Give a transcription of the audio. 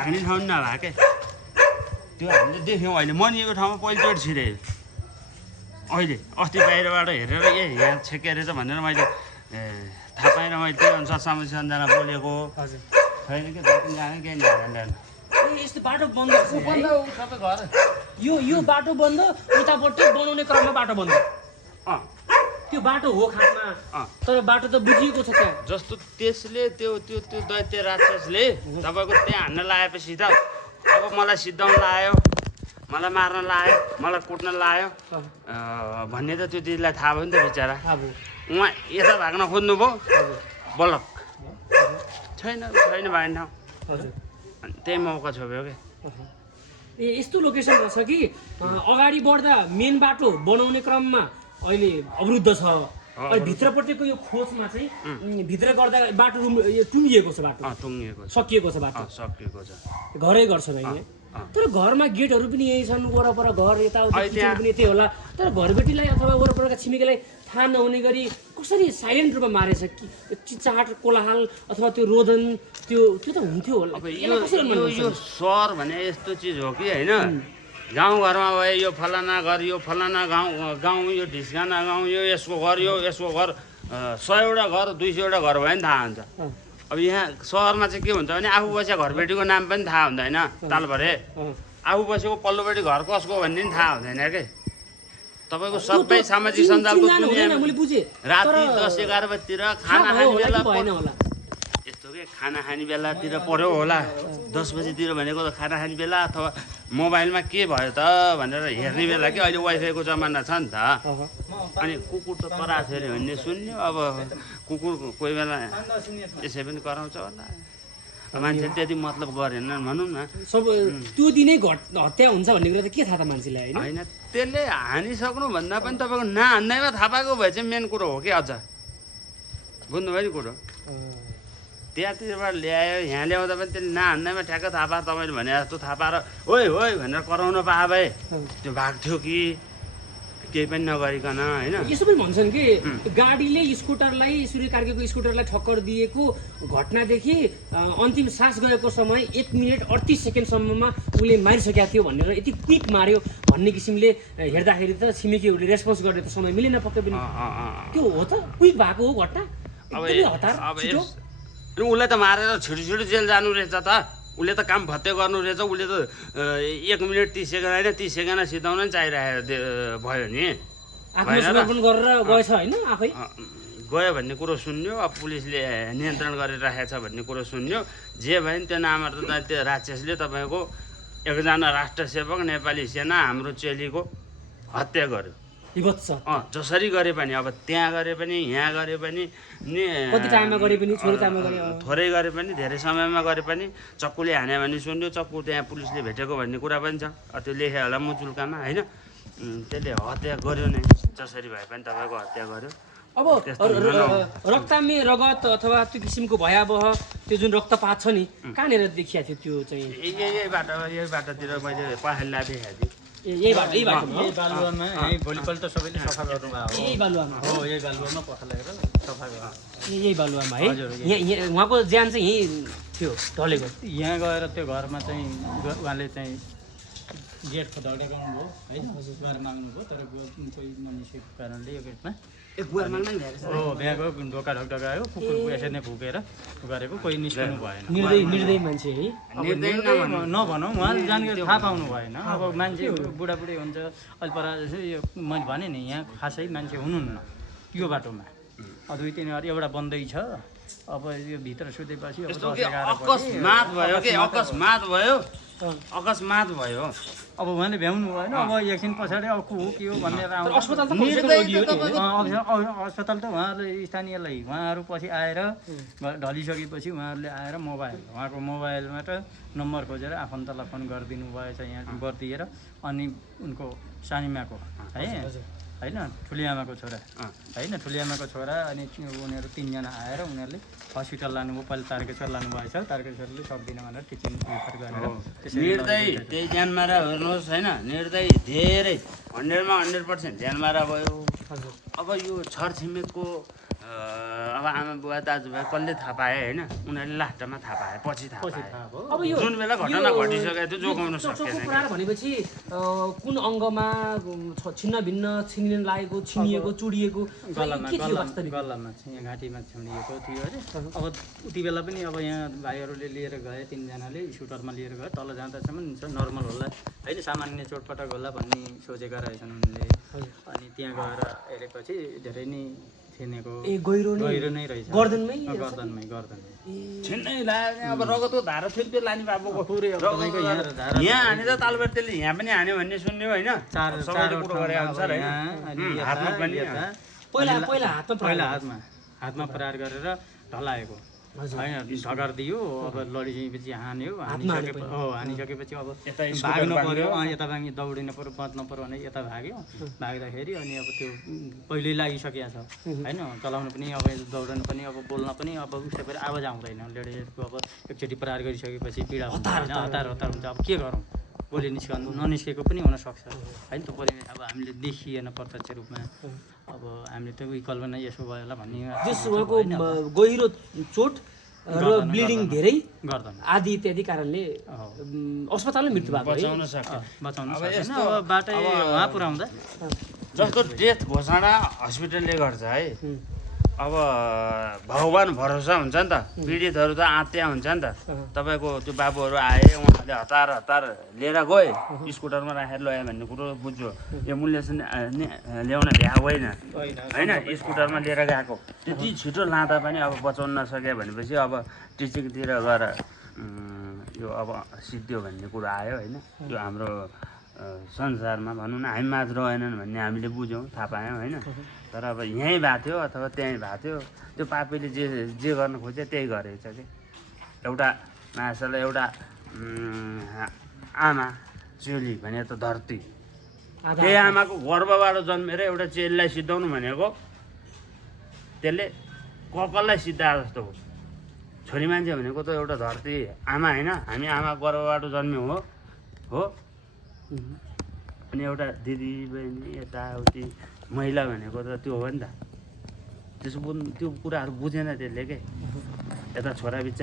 भाग्ने ठाउँ नभए के त्यो हामीले देख्यौँ अहिले मनिएको ठाउँमा पहिलोचोटि छिरेँ अहिले अस्ति बाहिरबाट हेरेर यहाँ छेकेर छ भनेर मैले थाहा पाएर मैले त्यो अनुसार समस्याजना बोलेको छैन कि जाने केही नजान्दैन यस्तो बाटो बन्द सबै घर यो बाटो बन्द उतापट्टि बनाउने क्रममा बाटो बन्द त्यो बाटो हो खासमा तर बाटो त बुझिएको छ त्यहाँ जस्तो त्यसले त्यो त्यो त्यो दैत्य राक्षसले तपाईँको त्यहाँ हान्न लाएपछि त अब मलाई सिद्धाउन लायो मलाई मार्न लायो मलाई कुट्न लायो भन्ने त त्यो दिदीलाई थाहा भयो नि त बिचरा उहाँ यता भाग्न खोज्नुभयो बलक छैन भाइन ठाउँ अनि त्यही मौका छोप्यो कि यस्तो लोकेसनमा छ कि अगाडि बढ्दा मेन बाटो बनाउने क्रममा अहिले अवरुद्ध छ अहिले भित्रपट्टिको यो खोजमा चाहिँ भित्र गर्दा बाटो टुङ्गिएको छ बाटो टुङ्गिएको सकिएको छ बाटो सकिएको छ घरै गर्छ अहिले तर घरमा गेटहरू पनि यही छन् वरपर घर यताउता किचन पनि त्यही होला तर घरबेटीलाई अथवा वरपरका छिमेकीलाई थाहा नहुने गरी कसरी साइलेन्ट रूपमा मारेछ कि चिच्चाहाट कोलाहाल अथवा त्यो रोदन त्यो त हुन्थ्यो होला अब यो सहर भने यस्तो चिज हो कि होइन गाउँघरमा भए यो फलाना घर यो फलाना गाउँ यो ढिस्काना गाउँ यो यसको घर 100वटा घर 200वटा घर भयो नि थाहा हुन्छ अब यहाँ सहरमा चाहिँ के हुन्छ भने आफू बसेको घरबेटीको नाम पनि थाहा हुँदैन तालभरे आफू बसेको पल्लोपट्टि घर कसको भन्ने पनि थाहा हुँदैन के तपाईँको सबै सामाजिक सञ्जालको राति 10-11 बजीतिर खाना खाने बेला यस्तो के खाना खाने बेलातिर पर्यो होला 10 बजीतिर भनेको त खाना खाने बेला अथवा मोबाइलमा के भयो त भनेर हेर्ने बेला कि अहिले वाइफाईको जमाना छ नि त अनि कुकुर त कराएको थियो अरे भन्ने सुन्यो अब कुकुर कोही बेला यसै पनि कराउँछ होला मान्छे त्यति मतलब गरेन भनौँ न सब त्यो दिनै हत्या हुन्छ भन्ने कुरा त के थाहा त मान्छेलाई होइन त्यसले हानिसक्नु भन्दा पनि तपाईँको नहान्दैमा थाहा पाएको भए चाहिँ मेन कुरो हो कि अझ बुझ्नुभयो नि कुरो त्यहाँतिरबाट ल्यायो यहाँ ल्याउँदा पनि त्यसले नहान्दैमा ठ्याक्क थाहा पाएर तपाईँले भने जस्तो थाहा पाएर ओइ भनेर कराउन पाए भए त्यो भाग्थ्यो कि केही पनि नगरिकन होइन यसो पनि भन्छन् कि गाडीले स्कुटरलाई सूर्य कार्कीको स्कुटरलाई ठक्कर दिएको घटनादेखि अन्तिम सास गएको समय 1 मिनट 38 सेकेन्डसम्ममा उसले मारिसकेका थियो भनेर यति क्विक मार्यो भन्ने किसिमले हेर्दाखेरि त छिमेकीहरूले रेस्पोन्स गर्ने त समय मिलेन पक्कै पनि त्यो हो त क्विक भएको हो घटना अब उसलाई त मारेर छिटो जेल जानु रहेछ त उसले त काम भत्ते गर्नु रहेछ उसले त 1 मिनट 30 सेकेन्ड होइन 30 सेकेन्ड सिधाउन नि चाहिरहेको भयो नि गयो भन्ने कुरो सुन्यो अब पुलिसले नियन्त्रण गरिराखेको छ भन्ने कुरो सुन्यो जे भयो नि त्यो नामर्थ त्यो राक्षसले तपाईँको एकजना राष्ट्र सेवक नेपाली सेना हाम्रो चेलीको हत्या गर्यो जसरी गरे पनि अब त्यहाँ गरे पनि यहाँ गरे पनि थोरै गरे पनि धेरै समयमा गरे पनि चक्कुले हाने भन्ने सुन्यो चक्कु त्यहाँ पुलिसले भेटेको भन्ने कुरा पनि छ त्यो लेखे होला मुचुल्कामा होइन त्यसले हत्या गर्यो नै जसरी भए पनि तपाईँको हत्या गर्यो अब रक्तामी रगत अथवा त्यो किसिमको भयावह त्यो जुन रक्तपात छ नि कहाँनिर देखिया थियो त्यो चाहिँ यही बाटोतिर मैले पहेँला देखाएको थिएँ यही बालुवामा भोलिपल्ट सबैले सफा गर्नुभयो यही बालुवामा हो यही बालुवामा पत्ता लगेर सफा गर्नु यही बालुवामा है यहाँ उहाँको ज्यान चाहिँ यहीँ थियो ढलेको यहाँ गएर त्यो घरमा चाहिँ उहाँले चाहिँ गेट खदाउडा गर्नुभयो है गुहार माग्नुभयो तर कोही नमिसेको कारणले यो गेटमा भ्याएको ढोका ढकढकायो कुकुरको यसरी नै फुकेर गरेको कोही निस्कनु भएन निर्दय मान्छे है नभनौँ उहाँले जानकारी थाहा पाउनु भएन अब मान्छे बुढाबुढी हुन्छ अहिले पर यो मैले भने नि यहाँ खासै मान्छे हुनुहुन्न यो बाटोमा 2-3 घर एउटा बन्दैछ अब यो भित्र सुतेपछि अकस्मात भयो अब उहाँले भ्याउनु भएन अब एकछिन पछाडि अब को हो के हो भनेर अस्पताल त उहाँहरूले स्थानीयलाई उहाँहरू पछि आएर ढलिसकेपछि उहाँहरूले आएर उहाँको मोबाइलबाट नम्बर खोजेर आफन्तलाई फोन गरिदिनु भएछ यहाँ गरिदिएर अनि उनको सानीमाको होइन ठुलिआमाको छोरा होइन ठुलिआमाको छोरा अनि उनीहरू 3 जना आएर उनीहरूले हस्पिटल लानुभयो पहिला तारकेश्वर लानुभएछ तारकेश्वरले सक्दिनँ भनेर टिचिङ रिफर गरेर निर्दय त्यही ज्यानमारा हेर्नुहोस् होइन निर्दय धेरै 100% ज्यानमारा भयो अब यो छरछिमेकको अब आमा बुवा दाजुभाइ कसले थाहा पाए होइन उनीहरूले लास्टमा थाहा पाए पछि थाहा पाए अब यो जुन बेला घटना घटिसकेको थियो जोगाउन चोखो सकेन कुरा भनेपछि कुन अङ्गमा छिन्न भिन्न छिनिन लागेको छिनिएको चुडिएको के थियो वास्तविक गल्लामा चाहिँ यहाँ घाँटीमा छुडिएको थियो अरे अब उति बेला पनि अब यहाँ भाइहरूले लिएर गए 3 जनाले स्कुटरमा लिएर गए तल जाँदासम्म नर्मल होला होइन सामान्य चोटपटक होला भन्ने सोचेका रहेछन् उनले अनि त्यहाँ गएर हेरेपछि धेरै नै छिनेको गहिरो नै रहेछ गर्दनमै छिन्नै लाग्यो अब रगतको धारा थियो लाने बाबुको पुरै अब तपाईँको यहाँ धारा यहाँ हाने त तालबर्तीले यहाँ पनि हान्यो भन्ने सुन्यो होइन सबैले कुरो गरे अनुसार होइन हातमा पनि पहिला हातमा प्रहार गरेर ढलाएको होइन ढगार दियो अब लडिसकेपछि हान्यो हानिसकेपछि अब भाग्नु पर्यो यता भागी दौडिनु पर्यो बच्नु पर्यो भने यता भाग्यो भाग्दाखेरि अनि अब त्यो पहिल्यै लागिसकेको छ होइन चलाउनु पनि अब दौडनु पनि अब बोल्न पनि अब उसै पनि आवाज आउँदैन लेडीको अब एकचोटि प्रहार गरिसकेपछि पीडा हुन्छ होइन हतार हुन्छ अब के गरौँ बोली ननिस्केको पनि हुनसक्छ होइन त्यो परिवेश अब हामीले देखिएन प्रत्यक्ष रूपमा अब हामीले त उही कल्पना यसो भयो होला भन्ने उहाँको गहिरो चोट र ब्लिडिङ धेरै गर्दैन आदि इत्यादि कारणले अस्पतालमै मृत्यु भएको बचाउन सकेन अब बाटै उहाँ पुऱ्याउँदा जस्तो डेथ घोषणा हस्पिटलले गर्छ है अब भगवान भरोसा हुन्छ नि त पीडितहरू त आत्या हुन्छ नि त तपाईँको त्यो बाबुहरू आए उहाँले हतार लिएर गए स्कुटरमा राखेर लयो भन्ने कुरो बुझ्यो यो मूल्य ल्याउन भ्याएको होइन स्कुटरमा लिएर गएको त्यति छिटो लाँदा पनि अब बचाउन नसके भनेपछि अब टिचिङतिर गएर यो अब सिद्धियो भन्ने कुरो आयो होइन यो हाम्रो संसारमा भनौँ न हामी माझ रहेनन् भन्ने हामीले बुझ्यौँ थाहा पायौँ होइन तर अब यहीँ भएको थियो अथवा त्यहीँ भएको थियो त्यो पापीले जे गर्न खोज्यो त्यही गरेछ कि एउटा माछालाई एउटा आमा चेली भने त धरती त्यही आमाको गर्भबाट जन्मेर एउटा चेलीलाई सिद्धाउनु भनेको त्यसले ककललाई सिद्धाए जस्तो हो छोरी मान्छे भनेको त एउटा धरती आमा होइन हामी आमा गर्भबाट जन्म्यौँ हो अनि एउटा दिदी बहिनी यताउति महिला भनेको त त्यो हो नि त त्यो कुराहरू बुझेन त्यसले के यता छोरा बिच्चा